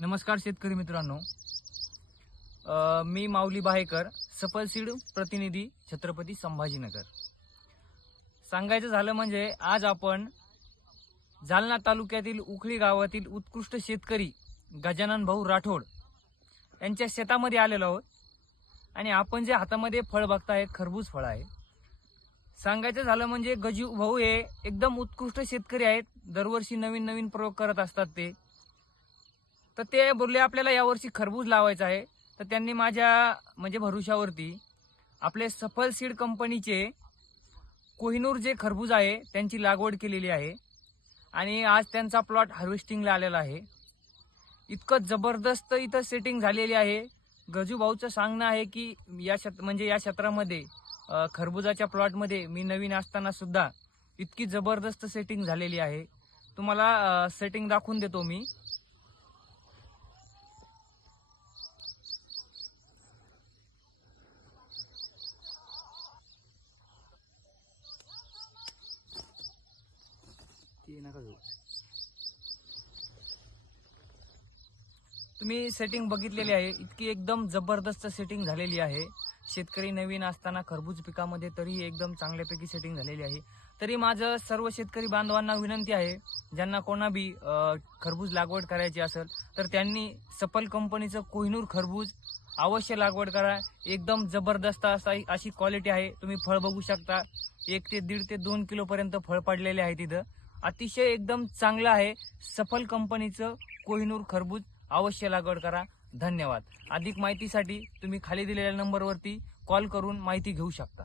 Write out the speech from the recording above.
नमस्कार शेतकरी मित्रांनो, मी माऊली बाहेकर, सफल सीड प्रतिनिधी, छत्रपती संभाजीनगर. सांगायचं झालं म्हणजे आज आपण जालना तालुक्यातील उखळी गावातील उत्कृष्ट शेतकरी गजानन भाऊ राठोड यांच्या शेतामध्ये आलेलो आहोत. आणि आपण जे हातामध्ये फळ बघताय खरबूज फळ आहे. सांगायचं झालं म्हणजे गजू भाऊ हे एकदम उत्कृष्ट शेतकरी आहेत. दरवर्षी नवीन नवीन प्रयोग करत असतात ते बोलले आपल्याला यावर्षी खरबूज लावायचं आहे. तर त्यांनी माझ्या म्हणजे भरोशावरती आपले सफल सीड कंपनीचे कोहिनूर जे खरबूज आहे त्यांची लागवड केलेली आहे. आणि आज त्यांचा प्लॉट हार्वेस्टिंगला आलेला आहे. इतकं जबरदस्त इथं सेटिंग झालेली आहे. गजू भाऊचं सांगणं आहे की या क्षेत्रामध्ये खरबुजाच्या प्लॉटमध्ये मी नवीन असताना सुद्धा इतकी जबरदस्त सेटिंग झालेली आहे. तुम्हाला सेटिंग दाखवून देतो मी. तुम्ही सेटिंग बघितलेली आहे. इतकी एकदम जबरदस्त सेटिंग झालेली आहे. शेतकरी नवीन असताना खरबूज पिकामध्ये तरी एकदम चांगल्यापैकी सेटिंग झालेली आहे. तरी माझं सर्व शेतकरी बांधवांना विनंती आहे, ज्यांना कोणा बी खरबूज लागवड करायची असेल तर त्यांनी सफल कंपनीचं कोहिनूर खरबूज अवश्य लागवड करा. एकदम जबरदस्त अशी क्वालिटी आहे. तुम्ही फळ बघू शकता. 1 ते 1.5 ते 2 किलो पर्यंत फळ पडलेले आहे. तिथं अतिशय एकदम चांगलं आहे. सफल कंपनीचं कोहिनूर खरबूज अवश्य लागवड करा. धन्यवाद. अधिक माहितीसाठी तुम्ही खाली दिलेल्या नंबरवरती कॉल करून माहिती घेऊ शकता.